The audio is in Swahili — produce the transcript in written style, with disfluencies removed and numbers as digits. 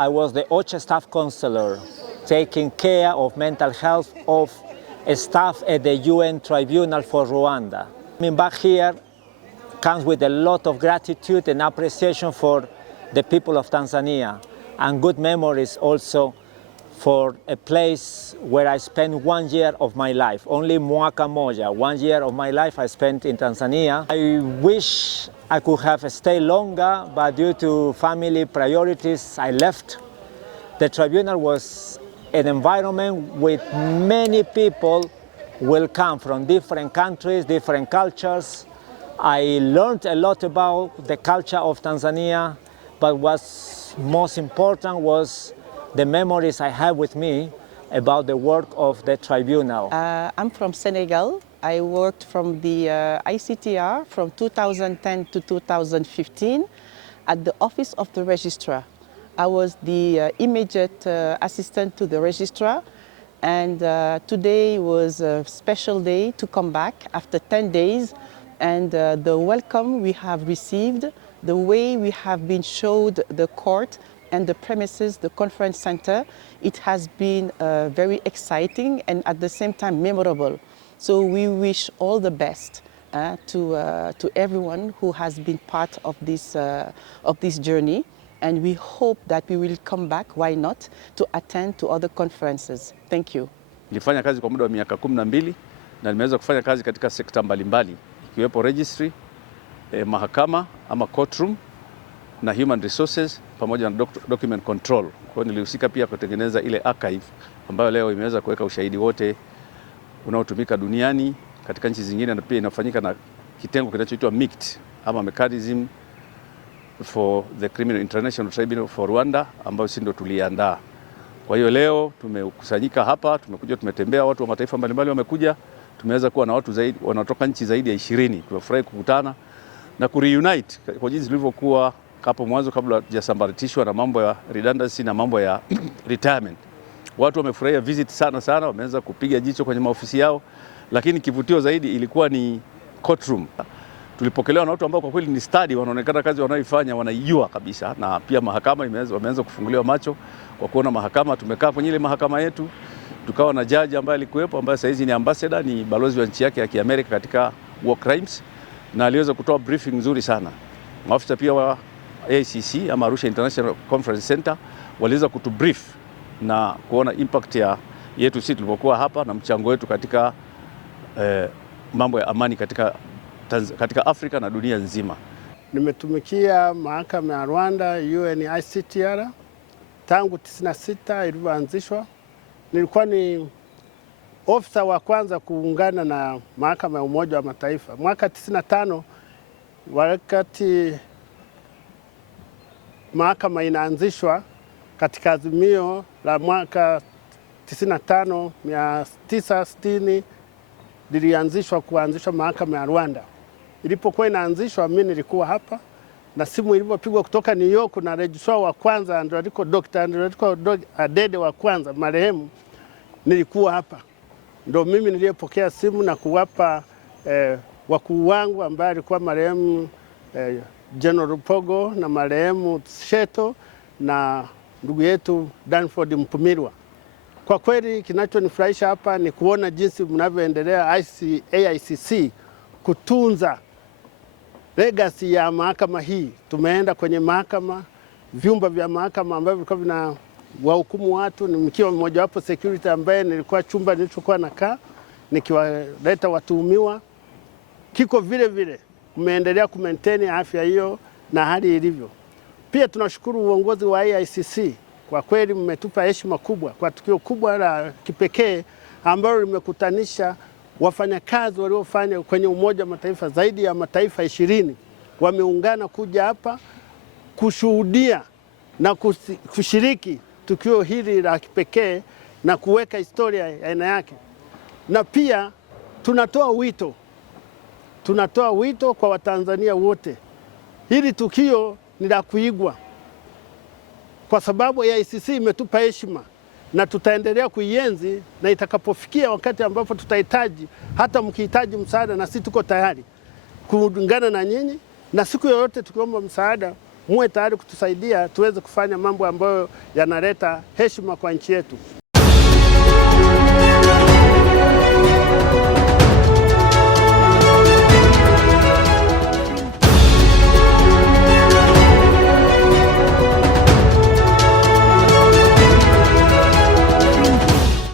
I was the OCHA staff counselor, taking care of mental health of staff at the UN Tribunal for Rwanda. Coming back here comes with a lot of gratitude and appreciation for the people of Tanzania, and good memories also for a place where I spent 1 year of my life, only mwaka moja, 1 year of my life I spent in Tanzania. I wish I could have stayed longer, but due to family priorities, I left. The tribunal was an environment with many people will come from different countries, different cultures. I learned a lot about the culture of Tanzania, but what's most important was the memories I have with me about the work of the tribunal. I'm from Senegal. I worked from the ICTR from 2010 to 2015 at the Office of the Registrar. I was the immediate assistant to the registrar, and today was a special day to come back after 10 days, and the welcome we have received, the way we have been showed the court and the premises, the conference center, it has been very exciting and at the same time memorable. So we wish all the best to everyone who has been part of this journey, and we hope that we will come back, why not, to attend to other conferences. Thank you. Nilifanya kazi kwa muda wa miaka 12 na nimeweza kufanya kazi katika sekta mbalimbali ikiwepo registry, mahakama ama courtroom na human resources pamoja na document control. Kwa hiyo nilihusika pia kutengeneza ile archive ambayo leo imeweza kuweka ushahidi wote unaotumika duniani katika nchi zingine, na pia inafanyika na kitengo kinachoitwa MICT ama Mechanism for the Criminal International Tribunal for Rwanda, ambayo sisi ndio tuliandaa. Kwa hiyo leo tumekusanyika hapa, tumekuja, tumetembea, watu wa mataifa mbalimbali wamekuja, tumeweza kuwa na watu zaidi wanatoka nchi zaidi ya 20. Tumefurahi kukutana na kureunite kwa jinsi tulivyokuwa hapo mwanzo kabla hajasambaratishwa na mambo ya redundancy na mambo ya retirement. Watu wamefurahia visit sana, wameanza kupiga jicho kwenye maofisi yao, lakini kivutio zaidi ilikuwa ni courtroom. Tulipokelewa na watu ambao kwa kweli ni study, wanaonekana kazi wanayoifanya wanaijua kabisa, na pia mahakama wameanza kufunguliwa macho kwa kuona mahakama. Tumekaa kwenye ile mahakama yetu, tukawa na judge ambaye alikuwepo, ambaye sasa hizi ni ambassador, ni balozi wa nchi yake ya Kiamerika katika war crimes, na aliweza kutoa briefing nzuri sana. Maafisa pia wa AICC ama Arusha International Conference Center waliweza kutubrief na kuona impact yetu sisi tulipokuwa hapa na mchango wetu katika mambo ya amani katika Afrika na dunia nzima. Nimetumikia mahakama ya Rwanda UNICTR tangu 96 ilipoanzishwa. Nilikuwa ni ofisa wa kwanza kuungana na mahakama ya Umoja wa Mataifa. Mwaka 95 wakati mahakama inaanzishwa katika azimio la mwaka 960 lilianzishwa kuanzishwa mahakama ya Rwanda. Ilipokuwa inaanzishwa, mimi nilikuwa hapa, na simu ilipopigwa kutoka New York na registrar wa kwanza Andriko Adede wa kwanza marehemu, nilikuwa hapa. Ndio mimi niliyepokea simu na kuwapa wakuu wangu ambaye alikuwa marehemu General Pogo na marehemu Sheto na ndugu yetu Danford Mpumirwa. Kwa kweli kinachonifurahisha hapa ni kuona jinsi mnavyoendelea AICC kutunza legacy ya mahakama hii. Tumeenda kwenye mahakama, vyumba vya mahakama ambavyo vilikuwa vina wahukumu watu, nikiwa mmoja wapo security ambaye nilikuwa chumba nilichokuwa nakaa nikiwaleta watuhumiwa. Kiko vile vile umeendelea kumaintain afya hiyo na hali ilivyo. Pia tunashukuru uongozi wa AICC, kwa kweli mmetupa heshima kubwa kwa tukio kubwa la kipekee ambalo limekutanisha wafanyakazi waliofanya kwenye Umoja wa Mataifa zaidi ya mataifa 20 wameungana kuja hapa kushuhudia na kushiriki tukio hili la kipekee na kuweka historia ya aina yake. Na pia tunatoa wito kwa Watanzania wote. Hili tukio ni la kuigwa kwa sababu AICC imetupa heshima na tutaendelea kuienzi, na itakapofikia wakati ambapo tutahitaji, hata mkihitaji msaada, na sisi tuko tayari kuungana na nyinyi, na siku yoyote tukiomba msaada muwe tayari kutusaidia tuweze kufanya mambo ambayo yanaleta heshima kwa nchi yetu.